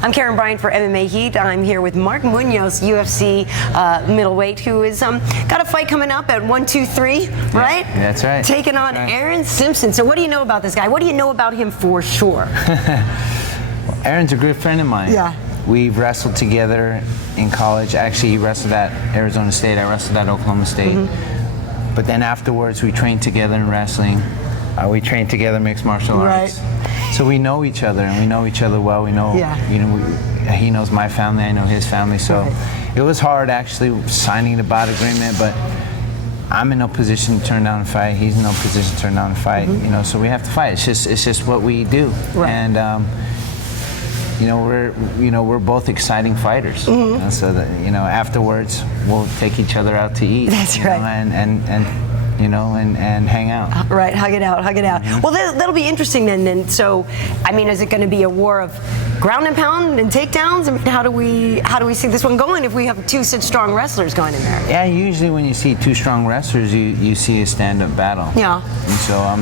I'm Karyn Bryant for MMA Heat. I'm here with Mark Munoz, UFC middleweight, who is got a fight coming up at 123, right? Yeah, that's right. Taking on Aaron Simpson. So what do you know about this guy? What do you know about him for sure? Well, Aaron's a good friend of mine. Yeah. We've wrestled together in college. Actually, he wrestled at Arizona State. I wrestled at Oklahoma State. Mm-hmm. But then afterwards, we trained together in wrestling. We trained together mixed martial arts. Right. So we know each other, and we know each other well. We know, he knows my family, I know his family. So it was hard actually signing the bout agreement, but I'm in no position to turn down a fight. He's in no position to turn down a fight. Mm-hmm. You know, so we have to fight. It's just what we do. Right. And we're both exciting fighters. Mm-hmm. You know, so that afterwards we'll take each other out to eat. That's right. And hang out. Right, hug it out. Mm-hmm. Well, that'll be interesting then. So, I mean, is it going to be a war of ground and pound and takedowns? I mean, how do we see this one going if we have two such strong wrestlers going in there? Yeah, usually when you see two strong wrestlers, you see a stand-up battle. Yeah. And so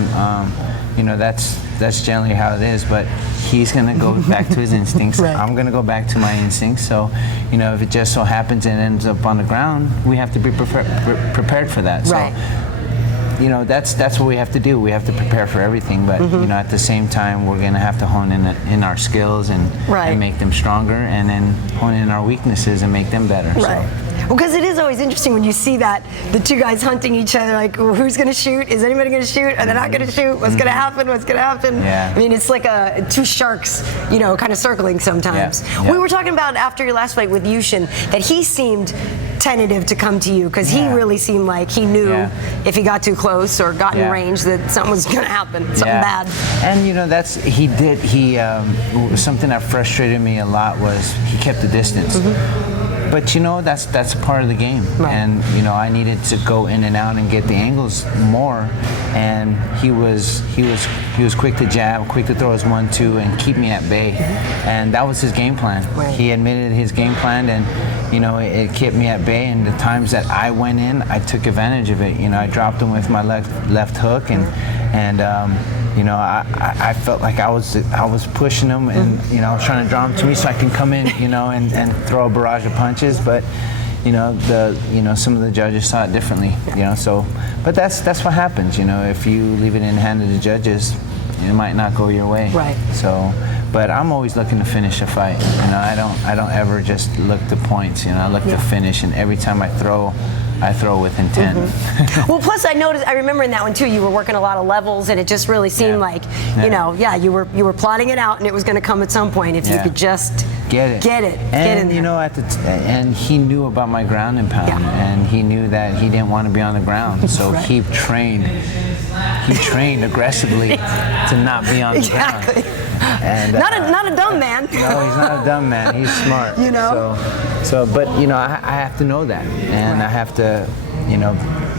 that's generally how it is. But he's going to go back to his instincts. Right. I'm going to go back to my instincts. So, if it just so happens it ends up on the ground, we have to be prepared for that. Right. So, that's what we have to do. We have to prepare for everything, but at the same time, we're going to have to hone in our skills and make them stronger, and then hone in our weaknesses and make them better. Right. So. Well, because it is always interesting when you see that the two guys hunting each other, like, who's going to shoot? Is anybody going to shoot? Are they not going to shoot? What's going to happen? What's going to happen? Yeah. I mean, it's like two sharks, kind of circling sometimes. Yeah. We were talking about after your last fight with Yushin that he seemed tentative to come to you because he really seemed like he knew if he got too close or got in range that something was going to happen, something bad. And something that frustrated me a lot was he kept the distance. But that's a part of the game, and I needed to go in and out and get the angles more, and he was quick to jab, quick to throw his 1-2 and keep me at bay, and that was his game plan. Right. He admitted his game plan, and it kept me at bay. And the times that I went in, I took advantage of it. I dropped him with my left hook, and I felt like I was pushing him, and I was trying to draw him to me so I can come in, and throw a barrage of punches. But some of the judges saw it differently. But that's what happens. If you leave it in the hand of the judges, it might not go your way. Right. So, but I'm always looking to finish a fight. I don't ever just look to points. I look to finish, and every time I throw with intent. Well, plus I remember in that one too, you were working a lot of levels, and it just really seemed like, you were plotting it out, and it was going to come at some point if you could just get in there. And he knew about my ground and pound, and he knew that he didn't want to be on the ground, so he trained aggressively to not be on the ground. And, not a dumb man. No, he's not a dumb man. He's smart. But I have to know that, and I have to,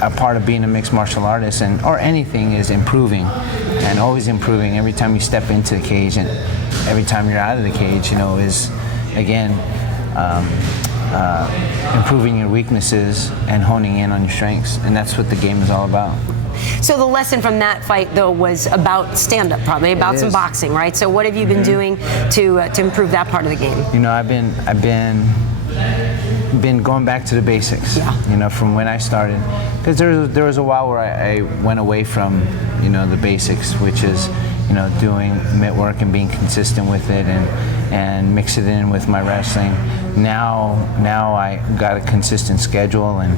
a part of being a mixed martial artist or anything is improving, and always improving. Every time you step into the cage and every time you're out of the cage, is again improving your weaknesses and honing in on your strengths, and that's what the game is all about. So the lesson from that fight, though, was about stand-up, probably about some boxing, right? So what have you been doing to improve that part of the game? I've been going back to the basics. From when I started, because there was a while where I went away from the basics, which is doing mitt work and being consistent with it and mix it in with my wrestling. Now I got a consistent schedule, and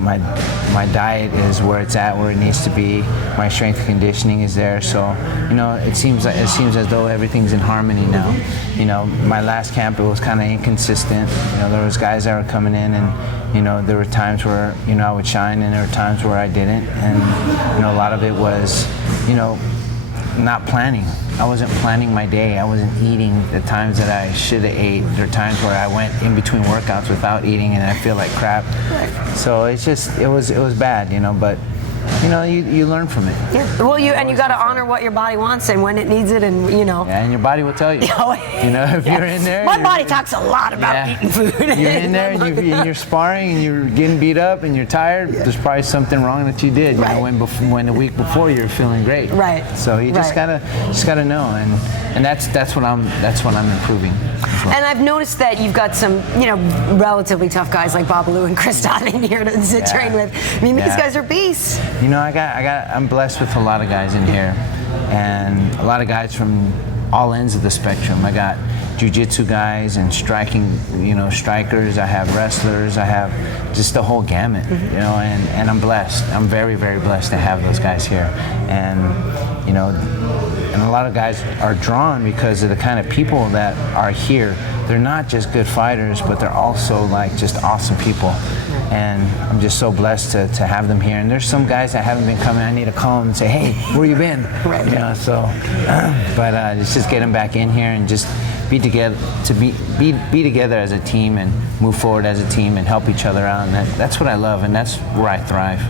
my diet is where it's at, where it needs to be. My strength and conditioning is there. So, it seems as though everything's in harmony now. My last camp, it was kind of inconsistent. There was guys that were coming in, and there were times where I would shine, and there were times where I didn't. And a lot of it was not planning. I wasn't planning my day. I wasn't eating the times that I should have ate. There are times where I went in between workouts without eating, and I feel like crap. So it was bad, but you learn from it. Yeah. Well, you got to honor what your body wants and when it needs it, and Yeah, and your body will tell you. If you're in there. My body talks a lot about eating food. You're in there and you're sparring and you're getting beat up and you're tired. There's probably something wrong that you did. When the week before you were feeling great. Right. So you just gotta know, and that's what I'm improving. Well. And I've noticed that you've got some, relatively tough guys like Babalu and Kriston in here to train with. I mean, these guys are beasts. I'm blessed with a lot of guys in here, and a lot of guys from all ends of the spectrum. I got jiu-jitsu guys and striking, strikers. I have wrestlers. I have just the whole gamut, and I'm blessed. I'm very, very blessed to have those guys here, and a lot of guys are drawn because of the kind of people that are here. They're not just good fighters, but they're also just awesome people. And I'm just so blessed to have them here. And there's some guys that haven't been coming. I need to call them and say, hey, where you been? Right. But it's just get them back in here and just be together, be together as a team and move forward as a team and help each other out. And that's what I love, and that's where I thrive.